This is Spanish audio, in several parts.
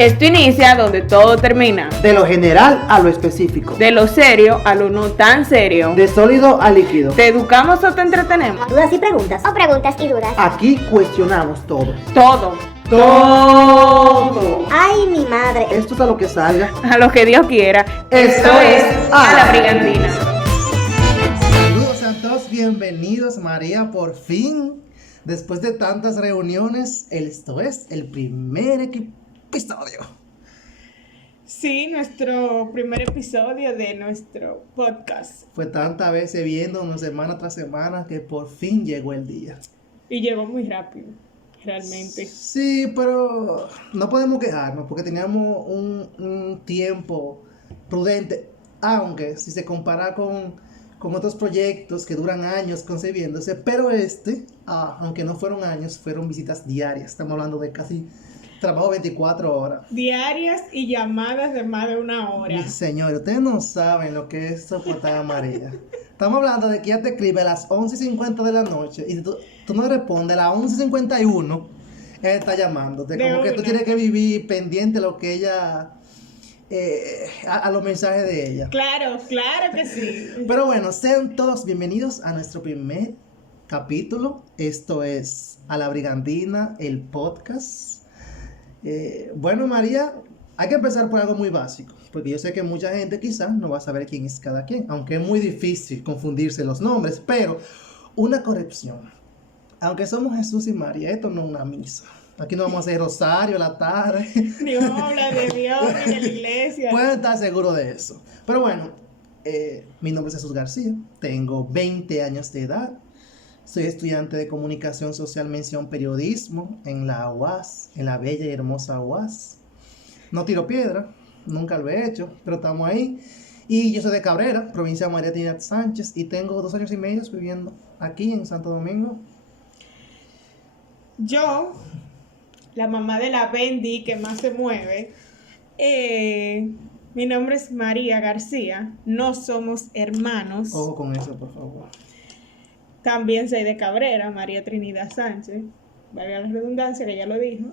Esto inicia donde todo termina. De lo general a lo específico. De lo serio a lo no tan serio. De sólido a líquido. ¿Te educamos o te entretenemos? Dudas y preguntas. O preguntas y dudas. Aquí cuestionamos todo. Todo. Todo. ¡Ay, mi madre! Esto es a lo que salga. A lo que Dios quiera. Esto es A la Brigantina. Saludos, sean todos bienvenidos, María, por fin. Después de tantas reuniones, esto es el primer episodio. Sí, nuestro primer episodio de nuestro podcast. Fue tantas veces viéndonos semana tras semana que por fin llegó el día. Y llegó muy rápido, realmente. Sí, pero no podemos quejarnos porque teníamos un tiempo prudente, aunque si se compara con otros proyectos que duran años concebiéndose, pero aunque no fueron años, fueron visitas diarias. Estamos hablando de casi trabajo 24 horas. Diarias y llamadas de más de una hora. Mi señor, ustedes no saben lo que es soportar a María. Estamos hablando de que ella te escribe a las 11:50 de la noche y tú no respondes a las 11:51, ella está llamándote. Como que tú tienes que vivir pendiente de lo que ella... a los mensajes de ella. Claro que sí. Pero bueno, sean todos bienvenidos a nuestro primer capítulo. Esto es A la Brigantina, el podcast. Bueno, María, hay que empezar por algo muy básico, porque yo sé que mucha gente quizás no va a saber quién es cada quien, aunque es muy difícil confundirse los nombres, pero una corrección. Aunque somos Jesús y María, esto no es una misa. Aquí no vamos a hacer rosario a la tarde. Ni vamos a hablar de Dios ni de la iglesia. Pueden estar seguros de eso. Pero bueno, mi nombre es Jesús García, tengo 20 años de edad. Soy estudiante de Comunicación Social Mención Periodismo en la UAS, en la bella y hermosa UAS. No tiro piedra, nunca lo he hecho, pero estamos ahí. Y yo soy de Cabrera, provincia de María Trinidad Sánchez, y tengo 2 años y medio viviendo aquí en Santo Domingo. Yo, la mamá de la Bendy que más se mueve, mi nombre es María García, no somos hermanos. Ojo con eso, por favor. También soy de Cabrera, María Trinidad Sánchez, valga la redundancia que ya lo dijo.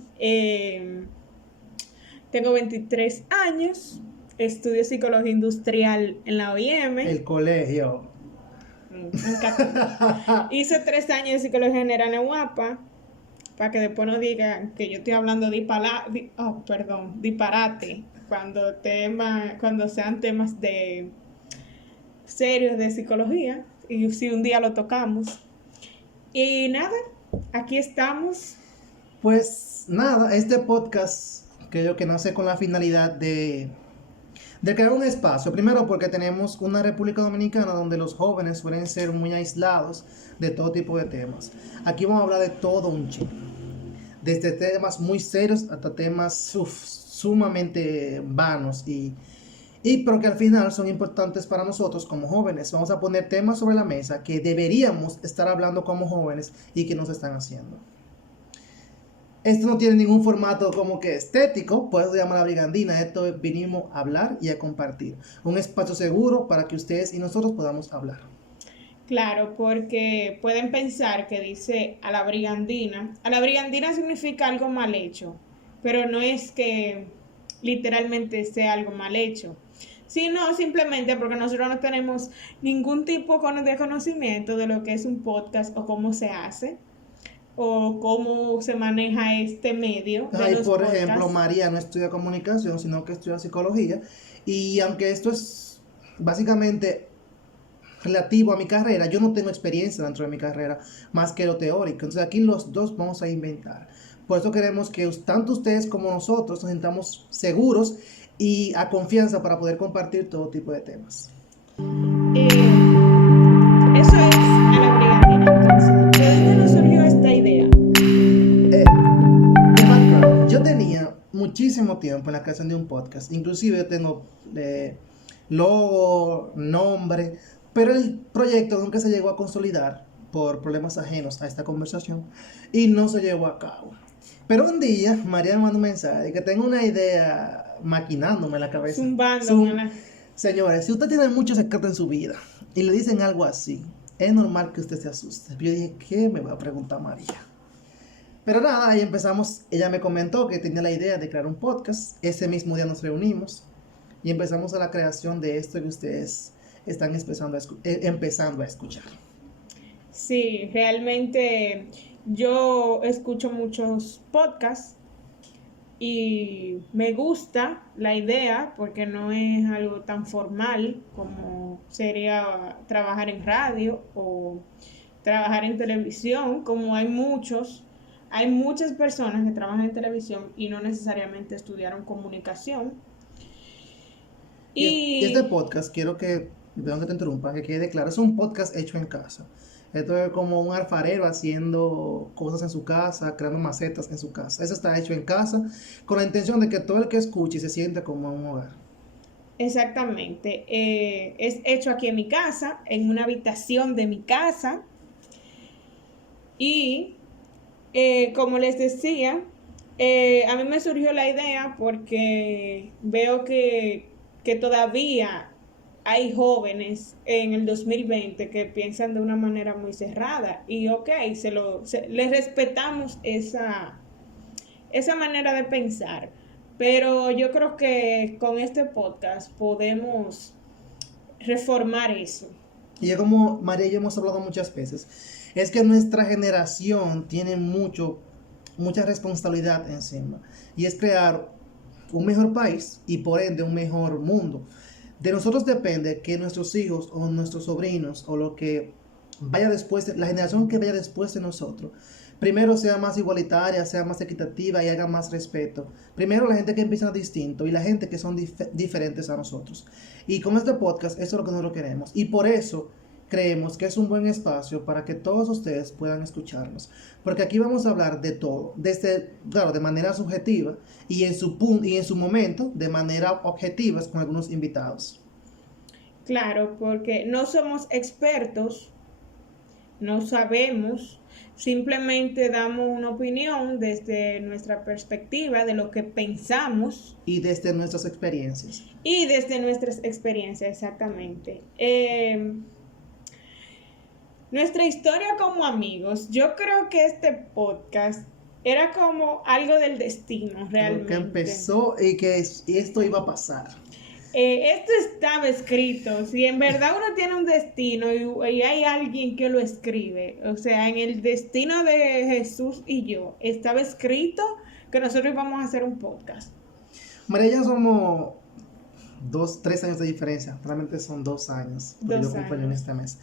Tengo 23 años, estudio psicología industrial en la OIM. El colegio. Hice 3 años de psicología general en UAPA, para que después no digan que yo estoy hablando disparate cuando sean temas de serios de psicología. Y si un día lo tocamos. Y nada, aquí estamos. Pues nada, este podcast creo que nace con la finalidad de crear un espacio. Primero porque tenemos una República Dominicana donde los jóvenes suelen ser muy aislados de todo tipo de temas. Aquí vamos a hablar de todo un chingo. Desde temas muy serios hasta temas sumamente vanos pero que al final son importantes para nosotros como jóvenes. Vamos a poner temas sobre la mesa que deberíamos estar hablando como jóvenes y que no se están haciendo. Esto no tiene ningún formato como que estético, por eso se llama La Brigantina. Esto vinimos a hablar y a compartir. Un espacio seguro para que ustedes y nosotros podamos hablar. Claro, porque pueden pensar que dice a la brigandina. A la brigandina significa algo mal hecho, pero no es que literalmente sea algo mal hecho, sino simplemente porque nosotros no tenemos ningún tipo de conocimiento de lo que es un podcast o cómo se hace o cómo se maneja este medio. Por ejemplo, María no estudia comunicación, sino que estudia psicología, y aunque esto es básicamente relativo a mi carrera, yo no tengo experiencia dentro de mi carrera más que lo teórico. Entonces aquí los dos vamos a inventar. Por eso queremos que tanto ustedes como nosotros nos sintamos seguros y a confianza para poder compartir todo tipo de temas. Eso es a la brigantina. Entonces, ¿de dónde nos surgió esta idea? Yo tenía muchísimo tiempo en la creación de un podcast. Inclusive yo tengo logo, nombre, pero el proyecto nunca se llegó a consolidar por problemas ajenos a esta conversación y no se llevó a cabo. Pero un día María me mandó un mensaje de que tengo una idea maquinándome en la cabeza. Señores, si usted tiene muchos secretos en su vida y le dicen algo así, es normal que usted se asuste. Yo dije, ¿qué me va a preguntar María? Pero nada, ahí empezamos, ella me comentó que tenía la idea de crear un podcast, ese mismo día nos reunimos y empezamos a la creación de esto que ustedes están empezando a escuchar. Sí, realmente yo escucho muchos podcasts y me gusta la idea porque no es algo tan formal como sería trabajar en radio o trabajar en televisión, como hay muchas personas que trabajan en televisión y no necesariamente estudiaron comunicación. Y este Y podcast, perdón que te interrumpa, que quede claro, es un podcast hecho en casa. Esto es como un alfarero haciendo cosas en su casa, creando macetas en su casa. Eso está hecho en casa con la intención de que todo el que escuche se sienta como en un hogar. exactamente, es hecho aquí en mi casa, en una habitación de mi casa. Y como les decía, a mí me surgió la idea porque veo que todavía hay jóvenes en el 2020 que piensan de una manera muy cerrada. Y ok, les respetamos esa manera de pensar. Pero yo creo que con este podcast podemos reformar eso. Y es como María y yo hemos hablado muchas veces, es que nuestra generación tiene mucha responsabilidad encima. Y es crear un mejor país y por ende un mejor mundo. De nosotros depende que nuestros hijos o nuestros sobrinos o lo que vaya después, la generación que vaya después de nosotros, primero sea más igualitaria, sea más equitativa y haga más respeto. Primero la gente que empieza distinto y la gente que son diferentes a nosotros. Y con este podcast eso es lo que nosotros queremos. Y por eso creemos que es un buen espacio para que todos ustedes puedan escucharnos. Porque aquí vamos a hablar de todo, claro, de manera subjetiva y en su momento de manera objetiva con algunos invitados. Claro, porque no somos expertos, no sabemos, simplemente damos una opinión desde nuestra perspectiva de lo que pensamos Y desde nuestras experiencias. y desde nuestras experiencias, exactamente. Nuestra historia como amigos, yo creo que este podcast era como algo del destino, Lo realmente. que empezó y esto iba a pasar. Esto estaba escrito, si en verdad uno tiene un destino y hay alguien que lo escribe, o sea, en el destino de Jesús y yo, estaba escrito que nosotros íbamos a hacer un podcast. María y yo somos 3 años de diferencia, realmente son 2 años, porque yo cumplo en este mes.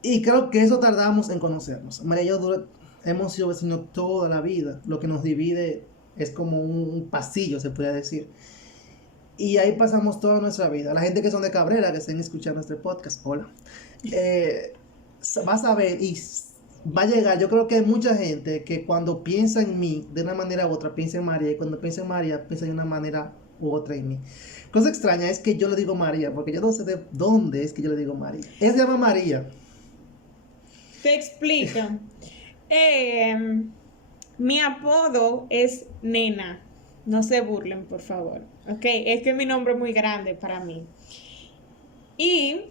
Y creo que eso tardamos en conocernos. María y yo hemos sido vecinos toda la vida, lo que nos divide es como un pasillo, se podría decir. Y ahí pasamos toda nuestra vida. La gente que son de Cabrera, que estén escuchando este podcast, hola. Vas a ver y va a llegar. Yo creo que hay mucha gente que cuando piensa en mí de una manera u otra, piensa en María. Y cuando piensa en María, piensa de una manera u otra en mí. Cosa extraña es que yo le digo María, porque yo no sé de dónde es que yo le digo María. Ella se llama María. Te explico. Mi apodo es Nena. No se burlen, por favor. Ok, es que mi nombre es muy grande para mí. Y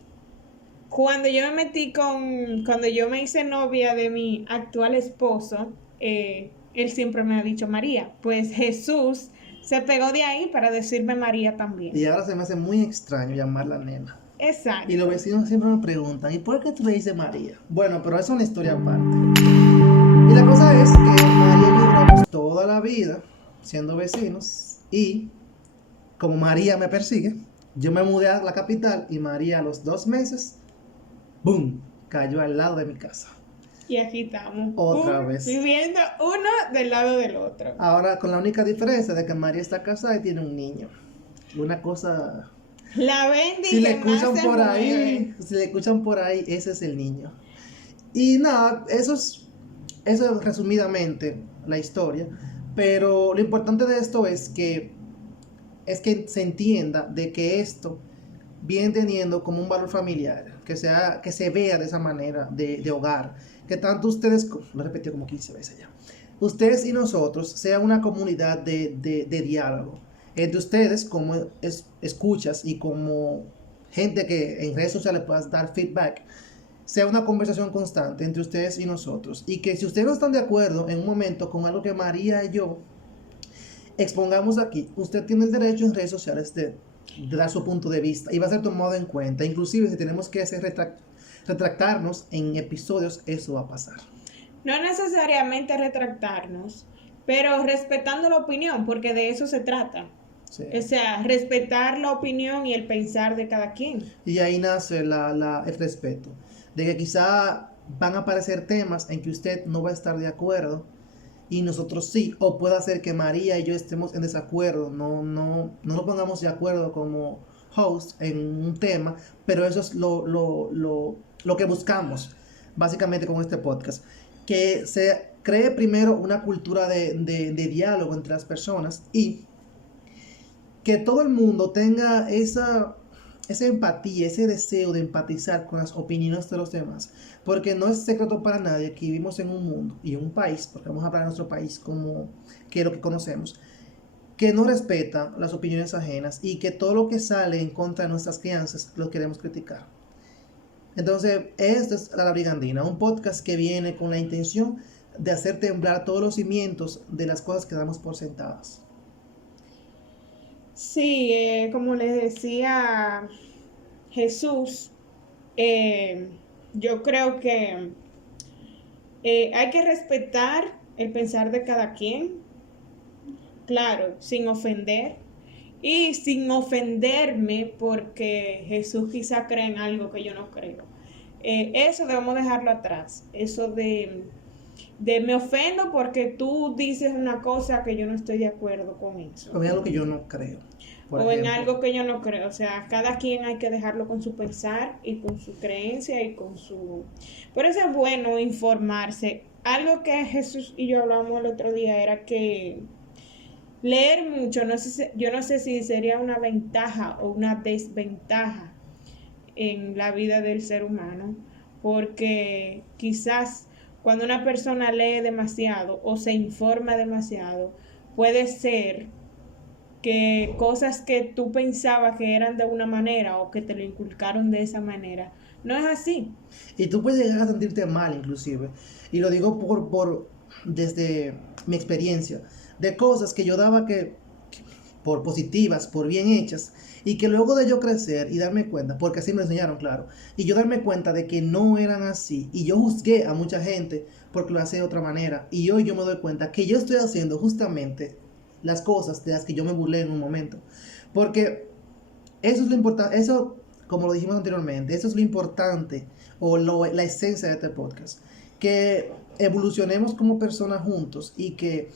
cuando yo me hice novia de mi actual esposo, él siempre me ha dicho María. Pues Jesús se pegó de ahí para decirme María también. Y ahora se me hace muy extraño llamarla Nena. Exacto. Y los vecinos siempre me preguntan, ¿y por qué tú le dices María? Bueno, pero eso es una historia aparte. Y la cosa es que María y yo duramos toda la vida siendo vecinos. Y como María me persigue, yo me mudé a la capital y María a los 2 meses, ¡boom!, cayó al lado de mi casa. Y aquí estamos. Otra vez. Viviendo uno del lado del otro. Ahora con la única diferencia de que María está casada y tiene un niño. Una cosa... La bendiga. Si le escuchan por ahí, ese es el niño. Y nada, eso es resumidamente la historia. Pero lo importante de esto es que se entienda de que esto viene teniendo como un valor familiar, que se vea de esa manera de hogar, que tanto ustedes, lo he repetido como 15 veces ya, ustedes y nosotros sea una comunidad de diálogo entre ustedes como escuchas y como gente que en redes sociales puedas dar feedback, sea una conversación constante entre ustedes y nosotros. Y que si ustedes no están de acuerdo en un momento con algo que María y yo expongamos aquí, usted tiene el derecho en redes sociales de dar su punto de vista y va a ser tomado en cuenta. Inclusive si tenemos que hacer retractarnos en episodios, eso va a pasar. No necesariamente retractarnos, pero respetando la opinión, porque de eso se trata. Sí. O sea, respetar la opinión y el pensar de cada quien. Y ahí nace el respeto, de que quizá van a aparecer temas en que usted no va a estar de acuerdo y nosotros sí, o puede ser que María y yo estemos en desacuerdo, no nos pongamos de acuerdo como host en un tema, pero eso es lo que buscamos básicamente con este podcast, que se cree primero una cultura de diálogo entre las personas y que todo el mundo tenga esa empatía, ese deseo de empatizar con las opiniones de los demás, porque no es secreto para nadie que vivimos en un mundo y en un país, porque vamos a hablar de nuestro país como que es lo que conocemos, que no respeta las opiniones ajenas y que todo lo que sale en contra de nuestras crianzas lo queremos criticar. Entonces, esta es La Brigandina, un podcast que viene con la intención de hacer temblar todos los cimientos de las cosas que damos por sentadas. Sí, como les decía Jesús, yo creo que hay que respetar el pensar de cada quien, claro, sin ofender y sin ofenderme porque Jesús quizá cree en algo que yo no creo. Eso debemos dejarlo atrás, eso de me ofendo porque tú dices una cosa que yo no estoy de acuerdo con eso. O en algo que yo no creo. O en algo que yo no creo. O sea, cada quien hay que dejarlo con su pensar y con su creencia y con su... Por eso es bueno informarse. Algo que Jesús y yo hablamos el otro día era que leer mucho, yo no sé si sería una ventaja o una desventaja en la vida del ser humano, porque quizás cuando una persona lee demasiado o se informa demasiado, puede ser que cosas que tú pensabas que eran de una manera o que te lo inculcaron de esa manera, no es así. Y tú puedes llegar a sentirte mal inclusive. Y lo digo desde mi experiencia, de cosas que yo daba por positivas, por bien hechas, y que luego de yo crecer y darme cuenta, porque así me enseñaron, claro, y yo darme cuenta de que no eran así, y yo juzgué a mucha gente porque lo hacía de otra manera, y hoy yo me doy cuenta que yo estoy haciendo justamente las cosas de las que yo me burlé en un momento, porque eso es lo importante, eso, como lo dijimos anteriormente, eso es lo importante, o la esencia de este podcast, que evolucionemos como personas juntos, y que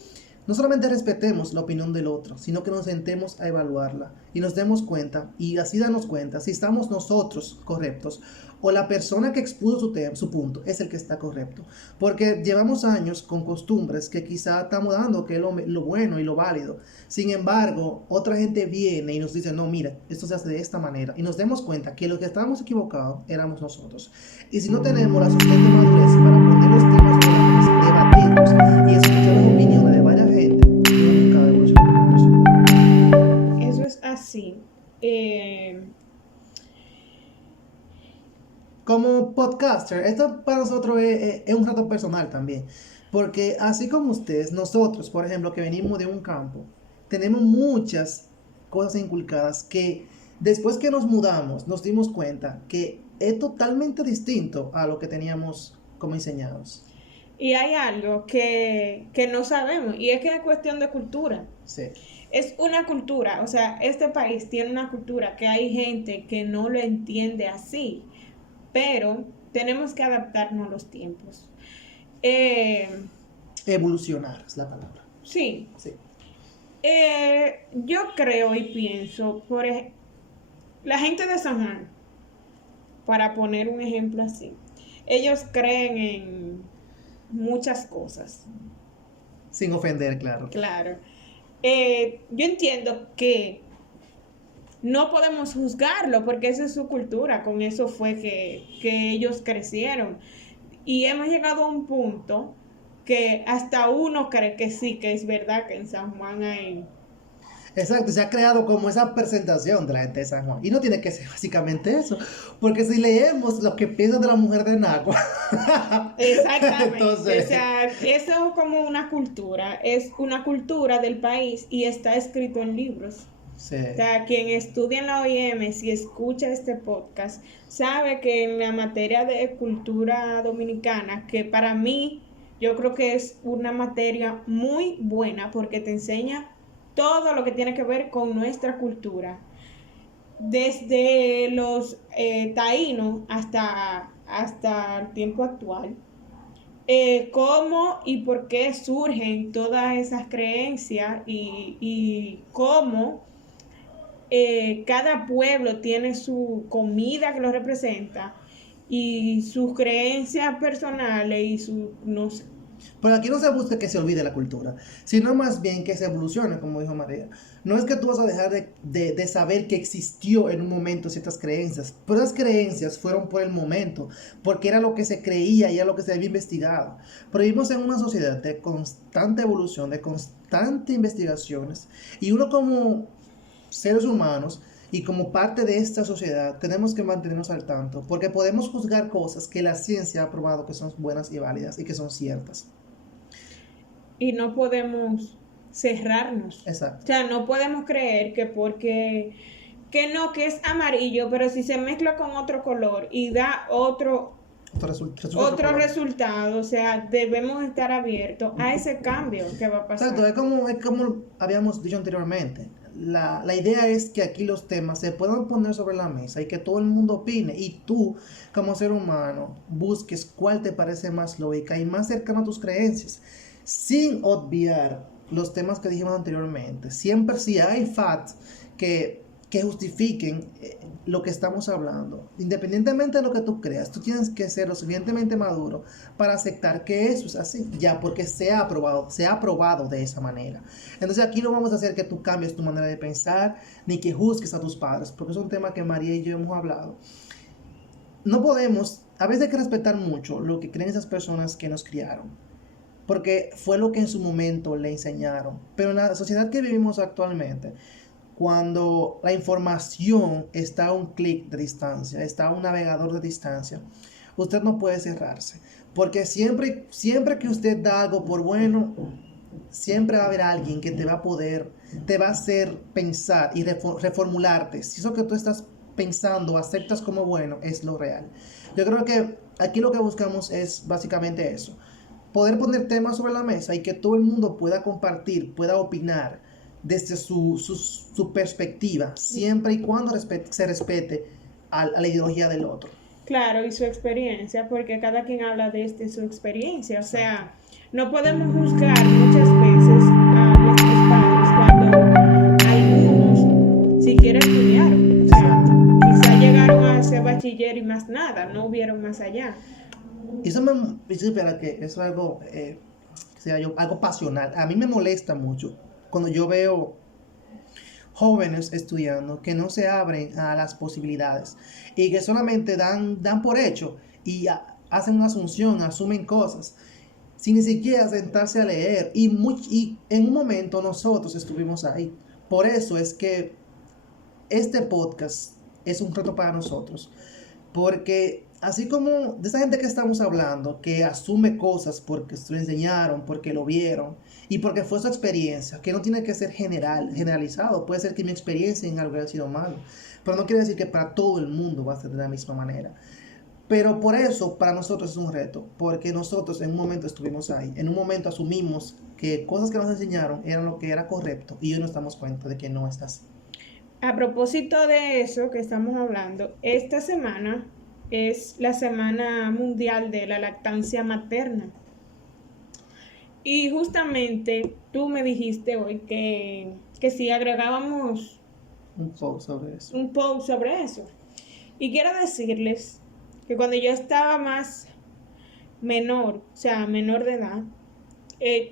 no solamente respetemos la opinión del otro, sino que nos sentemos a evaluarla y nos demos cuenta, y así darnos cuenta si estamos nosotros correctos o la persona que expuso su punto es el que está correcto. Porque llevamos años con costumbres que quizá estamos dando que es lo bueno y lo válido. Sin embargo, otra gente viene y nos dice, no, mira, esto se hace de esta manera. Y nos demos cuenta que los que estábamos equivocados éramos nosotros. Y si no tenemos la suficiente madurez para poner los temas sobre la mesa, debatirlos y escuchar las opiniones de varias gente, nunca evolucionamos. Eso es así. Como podcaster, esto para nosotros es un reto personal también, porque así como ustedes, nosotros, por ejemplo, que venimos de un campo, tenemos muchas cosas inculcadas que después que nos mudamos nos dimos cuenta que es totalmente distinto a lo que teníamos como enseñados. Y hay algo que no sabemos, y es que es cuestión de cultura. Sí. Es una cultura, o sea, este país tiene una cultura que hay gente que no lo entiende así, pero tenemos que adaptarnos a los tiempos. Evolucionar es la palabra. Sí. Sí. Yo creo y pienso, la gente de San Juan, para poner un ejemplo así, ellos creen en muchas cosas. Sin ofender, claro. Claro. Yo entiendo que no podemos juzgarlo porque esa es su cultura, con eso fue que ellos crecieron. Y hemos llegado a un punto que hasta uno cree que sí, que es verdad que en San Juan hay... Exacto, se ha creado como esa presentación de la gente de San Juan. Y no tiene que ser básicamente eso. Porque si leemos lo que piensa de la mujer de Nagua, Exactamente, o entonces, sea, eso es como una cultura, es una cultura del país y está escrito en libros. sí. O sea, quien estudia en la OIM, si escucha este podcast, sabe que en la materia de cultura dominicana, que para mí yo creo que es una materia muy buena porque te enseña todo lo que tiene que ver con nuestra cultura, desde los taínos hasta el tiempo actual. Cómo y por qué surgen todas esas creencias y cómo cada pueblo tiene su comida que lo representa y sus creencias personales y su, no sé. Pero aquí no se busca que se olvide la cultura, sino más bien que se evolucione, como dijo María. No es que tú vas a dejar de saber que existió en un momento ciertas creencias, pero esas creencias fueron por el momento, porque era lo que se creía y era lo que se había investigado. Pero vivimos en una sociedad de constante evolución, de constante investigaciones, y uno como seres humanos y como parte de esta sociedad tenemos que mantenernos al tanto, porque podemos juzgar cosas que la ciencia ha probado que son buenas y válidas y que son ciertas. Y no podemos cerrarnos. O Exacto. sea, no podemos creer que porque que no, que es amarillo, pero si se mezcla con otro color y da Resulta otro otro color. resultado, o sea, debemos estar abiertos a ese cambio que va a Exacto, pasar. es como habíamos dicho anteriormente. La idea es que aquí los temas se puedan poner sobre la mesa y que todo el mundo opine y tú, como ser humano, busques cuál te parece más lógica y más cercana a tus creencias, sin obviar los temas que dijimos anteriormente. Siempre si hay facts que justifiquen lo que estamos hablando, independientemente de lo que tú creas, tú tienes que ser lo suficientemente maduro para aceptar que eso es así, ya porque se ha probado de esa manera. Entonces aquí no vamos a hacer que tú cambies tu manera de pensar, ni que juzgues a tus padres, porque es un tema que María y yo hemos hablado. No podemos, a veces hay que respetar mucho lo que creen esas personas que nos criaron, porque fue lo que en su momento le enseñaron. Pero en la sociedad que vivimos actualmente, cuando la información está a un clic de distancia, está a un navegador de distancia, usted no puede cerrarse. Porque siempre que usted da algo por bueno, siempre va a haber alguien que te va a hacer pensar y reformularte. Si eso que tú estás pensando, aceptas como bueno, es lo real. Yo creo que aquí lo que buscamos es básicamente eso. Poder poner temas sobre la mesa y que todo el mundo pueda compartir, pueda opinar desde su perspectiva, siempre y cuando se respete a la ideología del otro. Claro, y su experiencia, porque cada quien habla desde su experiencia. O sea, no podemos juzgar muchas veces a nuestros padres cuando algunos siquiera estudiaron. O sea, quizá llegaron a ser bachiller y más nada, no hubieron más allá. Y eso espera que eso es algo, algo pasional. A mí me molesta mucho cuando yo veo jóvenes estudiando que no se abren a las posibilidades y que solamente dan por hecho y hacen una asunción, asumen cosas sin ni siquiera sentarse a leer y en un momento nosotros estuvimos ahí. Por eso es que este podcast es un reto para nosotros, porque así como de esa gente que estamos hablando, que asume cosas porque se lo enseñaron, porque lo vieron y porque fue su experiencia, que no tiene que ser generalizado, puede ser que mi experiencia en algo haya sido malo, pero no quiere decir que para todo el mundo va a ser de la misma manera. Pero por eso para nosotros es un reto, porque nosotros en un momento estuvimos ahí, en un momento asumimos que cosas que nos enseñaron eran lo que era correcto y hoy nos damos cuenta de que no es así. A propósito de eso que estamos hablando, esta semana es la Semana Mundial de la Lactancia Materna. Y justamente tú me dijiste hoy que si agregábamos Un poco sobre eso. un post sobre eso. Y quiero decirles que cuando yo estaba más menor, o sea, menor de edad,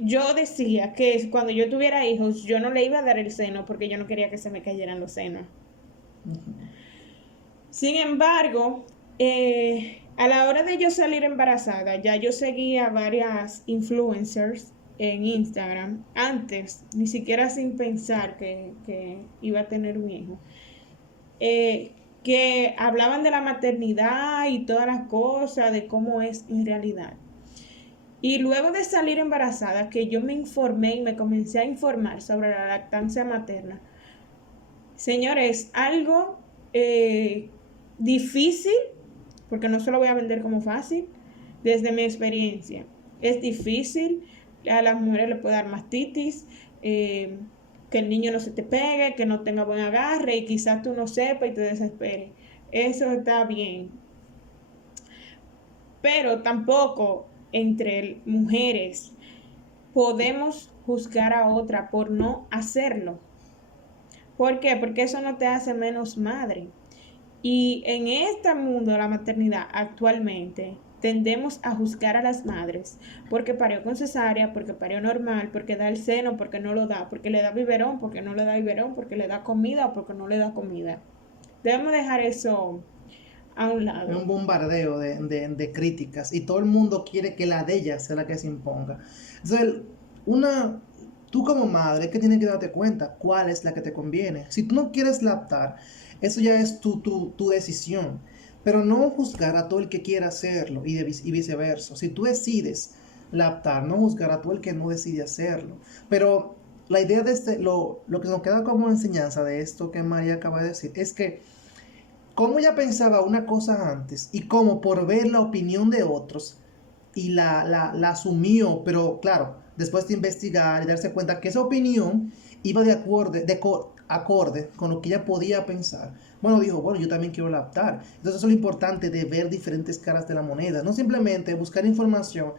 yo decía que cuando yo tuviera hijos, yo no le iba a dar el seno porque yo no quería que se me cayeran los senos. Sin embargo, a la hora de yo salir embarazada, ya yo seguía varias influencers en Instagram, antes, ni siquiera sin pensar que iba a tener un hijo, que hablaban de la maternidad y todas las cosas, de cómo es en realidad. Y luego de salir embarazada, que yo me informé y me comencé a informar sobre la lactancia materna, señores, algo difícil, porque no se lo voy a vender como fácil, desde mi experiencia. Es difícil, a las mujeres le puede dar mastitis, que el niño no se te pegue, que no tenga buen agarre y quizás tú no sepas y te desesperes. Eso está bien. Pero tampoco entre mujeres podemos juzgar a otra por no hacerlo. ¿Por qué? Porque eso no te hace menos madre. Y en este mundo de la maternidad actualmente tendemos a juzgar a las madres porque parió con cesárea, porque parió normal, porque da el seno, porque no lo da, porque le da biberón, porque no le da biberón, porque le da comida o porque no le da comida. Debemos dejar eso a un Es lado. un bombardeo de críticas y todo el mundo quiere que la de ella sea la que se imponga. Entonces, tú como madre, que tienes que darte cuenta cuál es la que te conviene. Si tú no quieres lactar, eso ya es tu decisión. Pero no juzgar a todo el que quiera hacerlo y viceversa. Si tú decides lactar, no juzgar a todo el que no decide hacerlo. Pero la idea de lo que nos queda como enseñanza de esto que María acaba de decir es que cómo ella pensaba una cosa antes y cómo por ver la opinión de otros y la asumió, pero claro, después de investigar y darse cuenta que esa opinión iba acorde con lo que ella podía pensar. Bueno, dijo, bueno, yo también quiero adaptar. Entonces eso es lo importante de ver diferentes caras de la moneda, no simplemente buscar información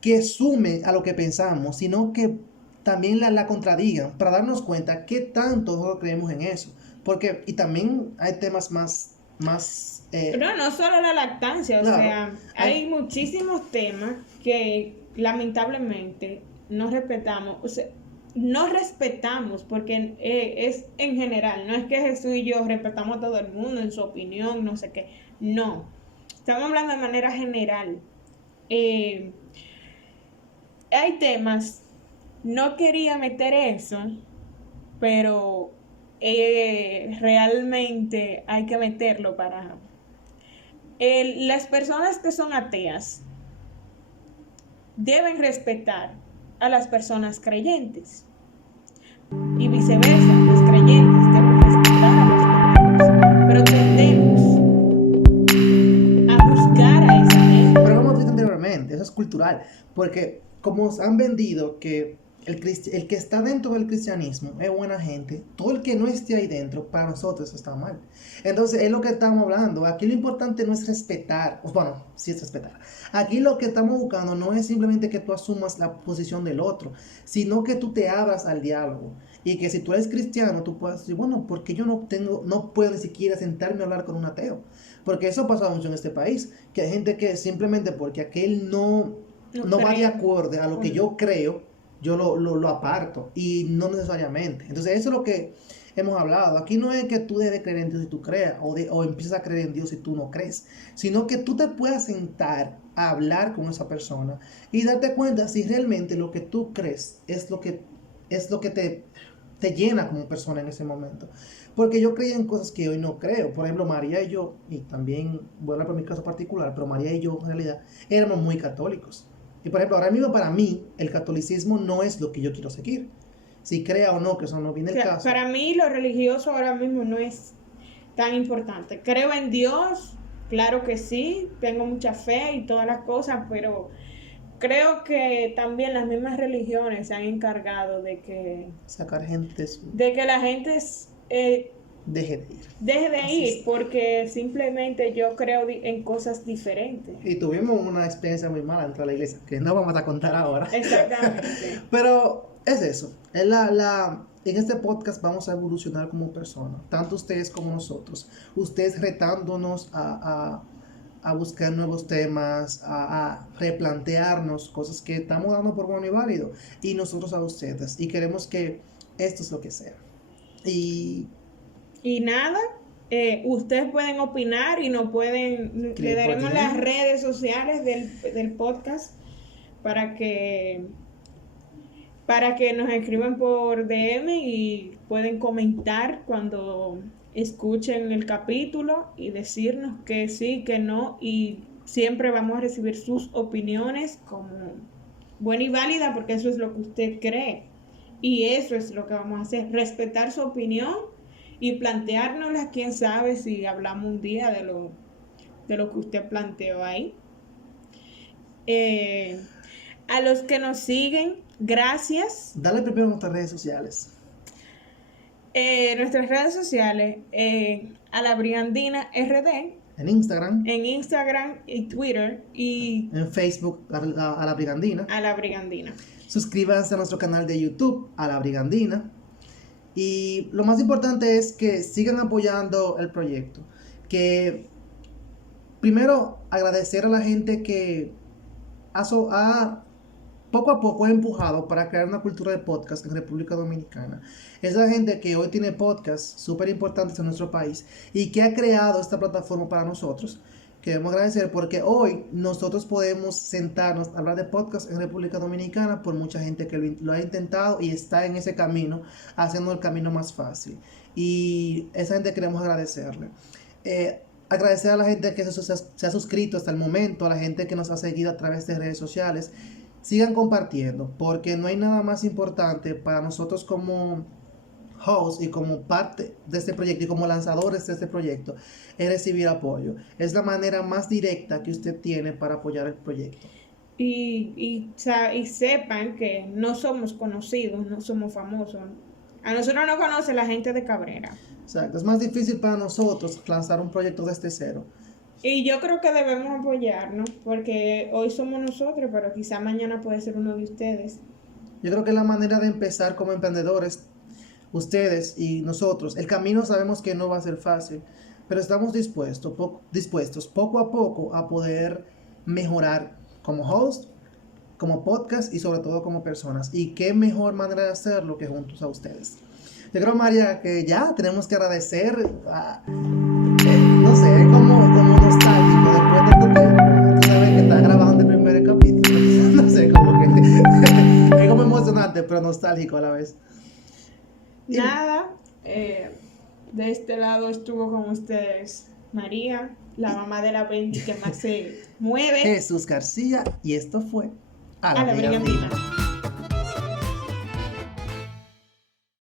que sume a lo que pensamos, sino que también la contradigan para darnos cuenta qué tanto nosotros creemos en eso. Porque, y también hay temas más Pero no solo la lactancia, o claro, sea, hay muchísimos temas que lamentablemente no respetamos, o sea, no respetamos porque es en general, no es que Jesús y yo respetamos a todo el mundo en su opinión, no sé qué, no, estamos hablando de manera general. Eh, Hay temas, no quería meter eso, pero realmente hay que meterlo para las personas que son ateas deben respetar a las personas creyentes y viceversa, los creyentes deben respetar a los ateos, pero tendemos a juzgar a esa gente. pero como dije anteriormente, eso es cultural, porque como os han vendido que el que está dentro del cristianismo es buena gente, todo el que no esté ahí dentro, para nosotros está mal. Entonces, es lo que estamos hablando. Aquí lo importante no es respetar, bueno, sí es respetar. Aquí lo que estamos buscando no es simplemente que tú asumas la posición del otro, sino que tú te abras al diálogo. Y que si tú eres cristiano, tú puedas decir, bueno, porque yo no puedo ni siquiera sentarme a hablar con un ateo. Porque eso pasa mucho en este país, que hay gente que simplemente porque aquel no va de acuerdo a lo que yo creo, yo lo aparto y no necesariamente. Entonces eso es lo que hemos hablado. Aquí no es que tú dejes de creer en Dios si tú creas o empieces a creer en Dios si tú no crees, sino que tú te puedas sentar a hablar con esa persona y darte cuenta si realmente lo que tú crees es lo que te llena como persona en ese momento. Porque yo creía en cosas que hoy no creo. Por ejemplo, María y yo, y también voy a hablar por mi caso particular, pero María y yo en realidad éramos muy católicos. Y por ejemplo, ahora mismo para mí el catolicismo no es lo que yo quiero seguir. Si crea o no, que eso no viene el caso. Para mí lo religioso ahora mismo no es tan importante. Creo en Dios, claro que sí, tengo mucha fe y todas las cosas, pero creo que también las mismas religiones se han encargado de que Sacar gente de que la gente deje de ir. deje de ir, porque simplemente yo creo en cosas diferentes. Y tuvimos una experiencia muy mala dentro de la iglesia, que no vamos a contar ahora. Exactamente. Pero es eso. En este podcast vamos a evolucionar como personas, tanto ustedes como nosotros. Ustedes retándonos a buscar nuevos temas, a replantearnos cosas que estamos dando por bueno y válido. Y nosotros a ustedes. Y queremos que esto es lo que sea. Y nada, ustedes pueden opinar y nos pueden, le daremos las redes sociales del podcast para que para que nos escriban por DM y pueden comentar cuando escuchen el capítulo y decirnos que sí, que no, y siempre vamos a recibir sus opiniones como buena y válida, porque eso es lo que usted cree y eso es lo que vamos a hacer, respetar su opinión y planteárnosla. Quién sabe si hablamos un día de lo que usted planteó ahí. A los que nos siguen, gracias. Dale primero nuestras redes sociales. Nuestras redes sociales, a la Brigandina RD, En Instagram, en Instagram y Twitter, y en Facebook, a la Brigandina. a la Brigandina. Suscríbanse a nuestro canal de YouTube, a la Brigandina. Y lo más importante es que sigan apoyando el proyecto. Que primero agradecer a la gente que ha poco a poco empujado para crear una cultura de podcast en República Dominicana. Esa gente que hoy tiene podcasts súper importantes en nuestro país y que ha creado esta plataforma para nosotros. Queremos agradecer porque hoy nosotros podemos sentarnos a hablar de podcast en República Dominicana por mucha gente que lo ha intentado y está en ese camino, haciendo el camino más fácil. Y esa gente queremos agradecerle. Agradecer a la gente que se ha suscrito hasta el momento, a la gente que nos ha seguido a través de redes sociales. Sigan compartiendo, porque no hay nada más importante para nosotros como host y como parte de este proyecto y como lanzadores de este proyecto, es recibir apoyo. Es la manera más directa que usted tiene para apoyar el proyecto. Y sepan que no somos conocidos, no somos famosos. A nosotros no conoce la gente de Cabrera. Exacto, es más difícil para nosotros lanzar un proyecto desde cero. Y yo creo que debemos apoyarnos, porque hoy somos nosotros, pero quizá mañana puede ser uno de ustedes. Yo creo que es la manera de empezar como emprendedores, ustedes y nosotros. El camino sabemos que no va a ser fácil, pero estamos dispuestos poco a poco a poder mejorar como host, como podcast y sobre todo como personas. Y qué mejor manera de hacerlo que juntos a ustedes. Yo creo, María, que ya tenemos que agradecer no sé, es como nostálgico después de tanto tiempo. Tú sabes que está grabando el primer capítulo. No sé, como que es como emocionante, pero nostálgico a la vez. Nada, de este lado estuvo con ustedes María, la mamá de la Bendy que más se mueve. Jesús García, y esto fue A la Brigandina.